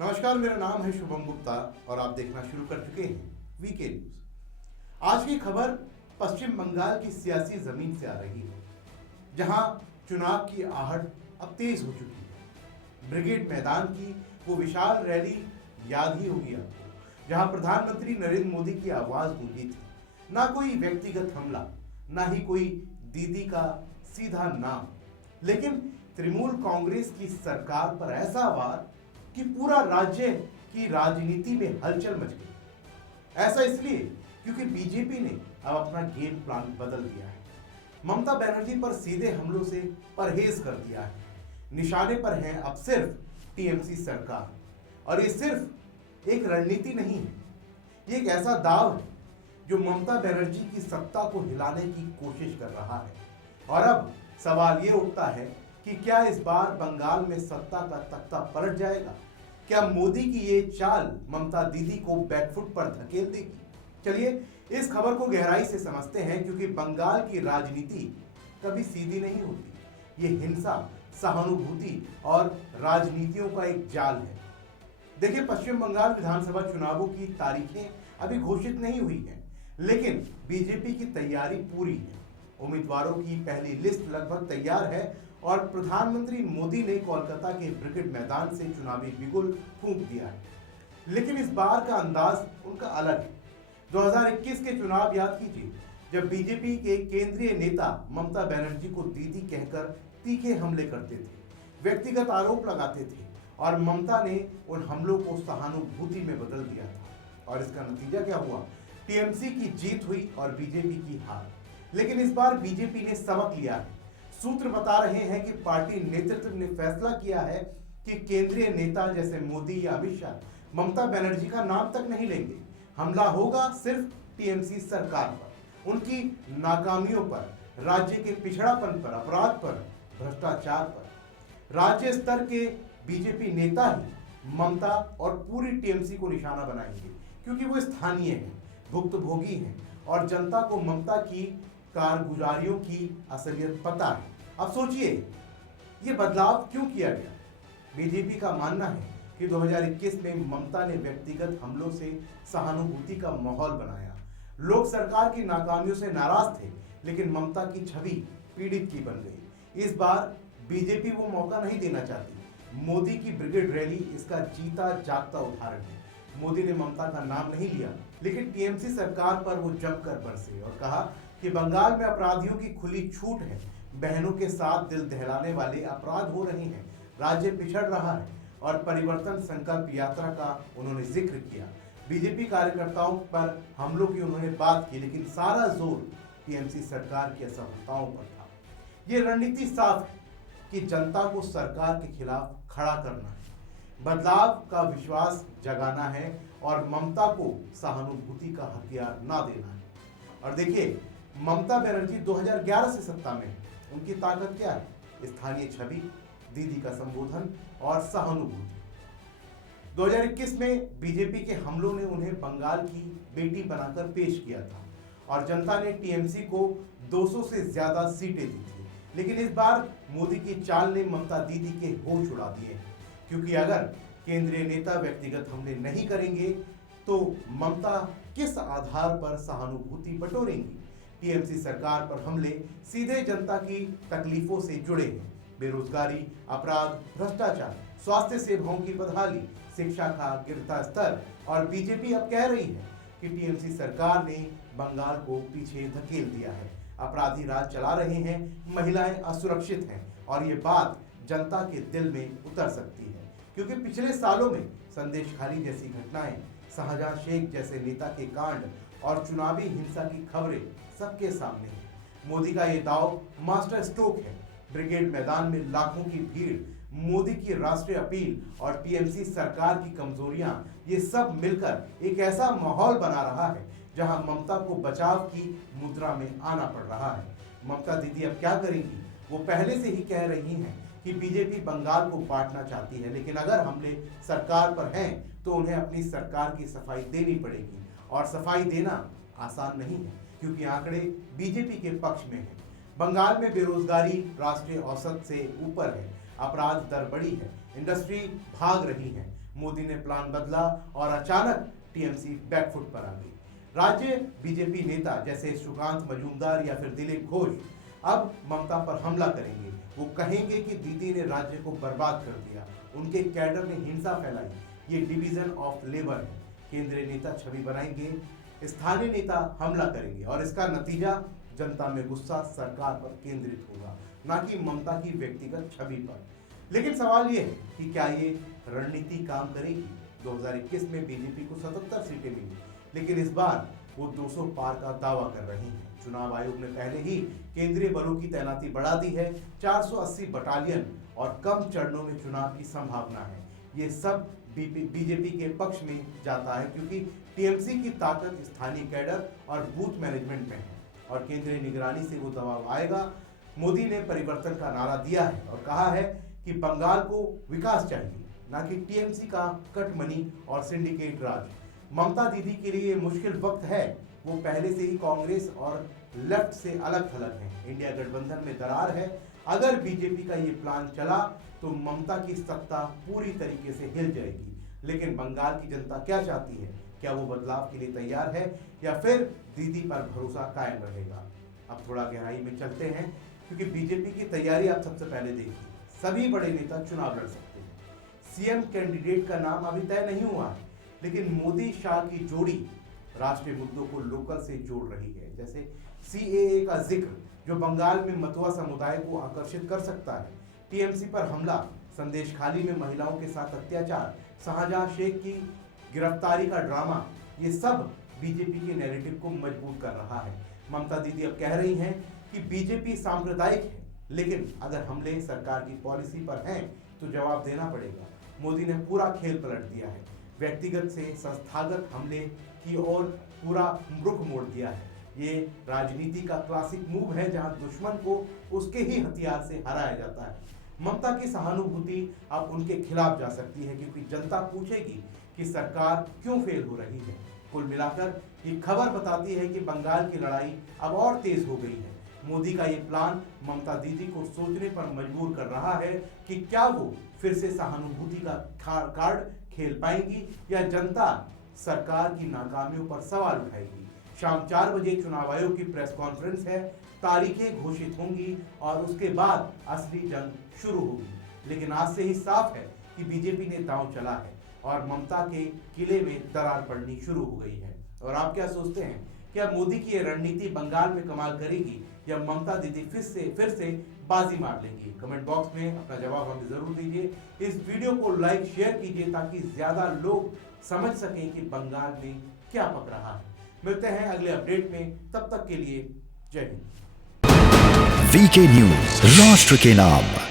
नमस्कार, मेरा नाम है शुभम गुप्ता और आप देखना शुरू कर चुके हैं वीके न्यूज। आज की खबर पश्चिम बंगाल की सियासी जमीन से आ रही है, जहां चुनाव की आहट अब तेज हो चुकी है। ब्रिगेड मैदान की वो विशाल रैली याद ही होगी आपको, जहां प्रधानमंत्री नरेंद्र मोदी की आवाज गूंजी थी। ना कोई व्यक्तिगत हमला, ना ही कोई दीदी का सीधा नाम, लेकिन तृणमूल कांग्रेस की सरकार पर ऐसा वार कि पूरा राज्य की राजनीति में हलचल मच गई। ऐसा इसलिए क्योंकि बीजेपी ने अब अपना गेम प्लान बदल दिया है। ममता बनर्जी पर सीधे हमलों से परहेज कर दिया है। निशाने पर है अब सिर्फ टीएमसी सरकार, और ये सिर्फ एक रणनीति नहीं है, ये एक ऐसा दाव है जो ममता बनर्जी की सत्ता को हिलाने की कोशिश कर रहा है। और अब सवाल ये उठता है कि क्या इस बार बंगाल में सत्ता का तख्ता पलट जाएगा? क्या मोदी की ये चाल ममता दीदी को बैकफुट पर धकेल देगी? चलिए इस खबर को गहराई से समझते हैं, क्योंकि बंगाल की राजनीति कभी सीधी नहीं होती। ये हिंसा, सहानुभूति और राजनीतियों का एक जाल है। देखिए, पश्चिम बंगाल विधानसभा चुनावों की तारीखें अभी घोषित नहीं हुई हैं, लेकिन बीजेपी की तैयारी पूरी है। उम्मीदवारों की पहली लिस्ट लगभग तैयार है और प्रधानमंत्री मोदी ने कोलकाता के ब्रिगेड मैदान से चुनावी बिगुल फूंक दिया है। लेकिन इस बार का अंदाज उनका अलग है। 2021 के चुनाव याद कीजिए, जब बीजेपी के केंद्रीय नेता ममता बनर्जी को दीदी कहकर तीखे हमले करते थे, व्यक्तिगत आरोप लगाते थे, और ममता ने उन हमलों को सहानुभूति में बदल दिया था। और इसका नतीजा क्या हुआ? टीएमसी की जीत हुई और बीजेपी की हार। लेकिन इस बार बीजेपी ने सबक लिया है। सूत्र बता रहे हैं कि पार्टी नेतृत्व ने फैसला किया है कि केंद्रीय नेता जैसे मोदी या अमित शाह ममता बनर्जी का नाम तक नहीं लेंगे। हमला होगा सिर्फ टीएमसी सरकार पर, उनकी नाकामियों पर, राज्य के पिछड़ापन पर, अपराध पर, भ्रष्टाचार पर। राज्य स्तर के बीजेपी नेता ही ममता और पूरी टीएमसी को निशाना बनाएंगे, क्योंकि वो स्थानीय हैं, भुक्तभोगी हैं और जनता को ममता की कारगुजारियों की असलियत पता है। अब सोचिए, ये बदलाव क्यों किया गया? बीजेपी का मानना है कि 2021 में ममता ने व्यक्तिगत हमलों से सहानुभूति का माहौल बनाया। लोग सरकार की नाकामियों से नाराज थे, लेकिन ममता की छवि पीड़ित की बन गई। इस बार बीजेपी वो मौका नहीं देना चाहती। मोदी की ब्रिगेड रैली इसका जीता जागता उदाहरण है। मोदी ने ममता का नाम नहीं लिया, लेकिन टीएमसी सरकार पर वो जमकर बरसे और कहा कि बंगाल में अपराधियों की खुली छूट है, बहनों के साथ दिल दहलाने वाले अपराध हो रहे हैं, राज्य पिछड़ रहा है, और परिवर्तन संकल्प यात्रा का उन्होंने जिक्र किया। बीजेपी कार्यकर्ताओं पर हमलों की उन्होंने बात की, लेकिन सारा जोर टीएमसी सरकार की असफलताओं पर था। ये रणनीति साफ है कि जनता को सरकार के खिलाफ खड़ा करना है, बदलाव का विश्वास जगाना है और ममता को सहानुभूति का हथियार ना देना है। और देखिए, ममता बनर्जी 2011 से सत्ता में है। उनकी ताकत क्या है? स्थानीय छवि, दीदी का संबोधन और सहानुभूति। 2021 में बीजेपी के हमलों ने उन्हें बंगाल की बेटी बनाकर पेश किया था और जनता ने टीएमसी को 200 से ज्यादा सीटें दी थी। लेकिन इस बार मोदी की चाल ने ममता दीदी के होश उड़ा दिए हैं, क्योंकि अगर केंद्रीय नेता व्यक्तिगत हमले नहीं करेंगे तो ममता किस आधार पर सहानुभूति बटोरेंगी? टीएमसी सरकार पर हमले सीधे जनता की तकलीफों से जुड़े हैं। बेरोजगारी, अपराध, भ्रष्टाचार, स्वास्थ्य सेवाओं की बदहाली, शिक्षा का गिरता स्तर, और बीजेपी अब कह रही है कि टीएमसी सरकार ने बंगाल को पीछे धकेल दिया है। अपराधी राज चला रहे हैं, महिलाएं असुरक्षित हैं, और ये बात जनता के दिल में उतर सकती है, क्योंकि पिछले सालों में संदेशखाली जैसी घटनाएं, शाहजहां शेख जैसे नेता के कांड और चुनावी हिंसा की खबरें सबके सामने है। मोदी का ये दाव मास्टर स्ट्रोक है। ब्रिगेड मैदान में लाखों की भीड़, मोदी की राष्ट्रीय अपील और टीएमसी सरकार की कमजोरियां, ये सब मिलकर एक ऐसा माहौल बना रहा है जहां ममता को बचाव की मुद्रा में आना पड़ रहा है। ममता दीदी अब क्या करेंगी? वो पहले से ही कह रही हैं कि बीजेपी बंगाल को बांटना चाहती है, लेकिन अगर हमले सरकार पर हैं तो उन्हें अपनी सरकार की सफाई देनी पड़ेगी, और सफाई देना आसान नहीं है, क्योंकि आंकड़े बीजेपी के पक्ष में हैं। बंगाल में बेरोजगारी राष्ट्रीय औसत से ऊपर है, अपराध दर बढ़ी है, इंडस्ट्री भाग रही है, मोदी ने प्लान बदला और अचानक टीएमसी बैकफुट पर आ गई। राज्य बीजेपी नेता जैसे सुकांत मजूमदार या फिर दिलीप घोष अब ममता पर हमला करेंगे। वो कहेंगे कि दीदी ने राज्य को बर्बाद कर दिया, उनके कैडर ने हिंसा फैलाई, ये डिवीजन ऑफ लेबर है। केंद्रीय नेता छवि बनाएंगे, स्थानीय नेता हमला करेंगे और इसका नतीजा जनता में गुस्सा सरकार पर केंद्रित होगा, ना कि ममता की व्यक्तिगत छवि पर। लेकिन सवाल ये है कि क्या ये रणनीति काम करेगी? 2021 में बीजेपी को 77 सीटें मिली, लेकिन इस बार वो 200 पार का दावा कर रही है। चुनाव आयोग ने पहले ही केंद्रीय बलों की तैनाती बढ़ा दी है, 480 बटालियन और कम चरणों में चुनाव की संभावना है। ये सब बीजेपी के पक्ष में जाता है क्योंकि टीएमसी की ताकत स्थानीय कैडर और बूथ मैनेजमेंट में है और केंद्रीय निगरानी से वो दबाव आएगा। मोदी ने परिवर्तन का नारा दिया है और कहा है कि बंगाल को विकास चाहिए, ना कि टीएमसी का कटमनी और सिंडिकेट राज। ममता दीदी के लिए मुश्किल वक्त है। वो पहले से ही कांग्रेस और लेफ्ट से अलग थलग है। इंडिया गठबंधन में दरार है। अगर बीजेपी का ये प्लान चला तो ममता की सत्ता पूरी तरीके से हिल जाएगी। लेकिन बंगाल की जनता क्या चाहती है? क्या वो बदलाव के लिए तैयार है या फिर दीदी पर भरोसा कायम रहेगा? अब थोड़ा गहराई में चलते हैं क्योंकि बीजेपी की तैयारी आप सबसे पहले देखिए। सभी बड़े नेता चुनाव लड़ सकते हैं। सीएम कैंडिडेट का नाम अभी तय नहीं हुआ है, लेकिन मोदी शाह की जोड़ी राष्ट्रीय मुद्दों को लोकल से जोड़ रही है। जैसे सीएए का जिक्र जो बंगाल में मतुआ समुदाय को आकर्षित कर सकता है, टीएमसी पर हमला, संदेशखाली में महिलाओं के साथ अत्याचार, शाहजहां शेख की गिरफ्तारी का ड्रामा, ये सब बीजेपी के नैरेटिव को मजबूत कर रहा है। ममता दीदी अब कह रही हैं कि बीजेपी सांप्रदायिक है, लेकिन अगर हमले सरकार की पॉलिसी पर हैं तो जवाब देना पड़ेगा। मोदी ने पूरा खेल पलट दिया है, व्यक्तिगत से संस्थागत हमले की ओर पूरा रुख मोड़ दिया है। ये राजनीति का क्लासिक मूव है जहां दुश्मन को उसके ही हथियार से हराया जाता है। ममता की सहानुभूति अब उनके खिलाफ जा सकती है क्योंकि जनता पूछेगी कि सरकार क्यों फेल हो रही है। कुल मिलाकर ये खबर बताती है कि बंगाल की लड़ाई अब और तेज हो गई है। मोदी का ये प्लान ममता दीदी को सोचने पर मजबूर कर रहा है कि क्या वो फिर से सहानुभूति का कार्ड खेल पाएंगी या जनता सरकार की नाकामियों पर सवाल उठाएगी। शाम 4 बजे चुनाव आयोग की प्रेस कॉन्फ्रेंस है, तारीखें घोषित होंगी और उसके बाद असली जंग शुरू होगी। लेकिन आज से ही साफ है कि बीजेपी ने दांव चला है और ममता के किले में दरार पड़नी शुरू हो गई है। और आप क्या सोचते हैं, क्या मोदी की ये रणनीति बंगाल में कमाल करेगी या ममता दीदी फिर से बाजी मार लेंगी? कमेंट बॉक्स में अपना जवाब हमें जरूर दीजिए। इस वीडियो को लाइक शेयर कीजिए ताकि ज्यादा लोग समझ सकें कि बंगाल में क्या पक रहा है। मिलते हैं अगले अपडेट में, तब तक के लिए जय हिंद। वीके न्यूज, राष्ट्र के नाम।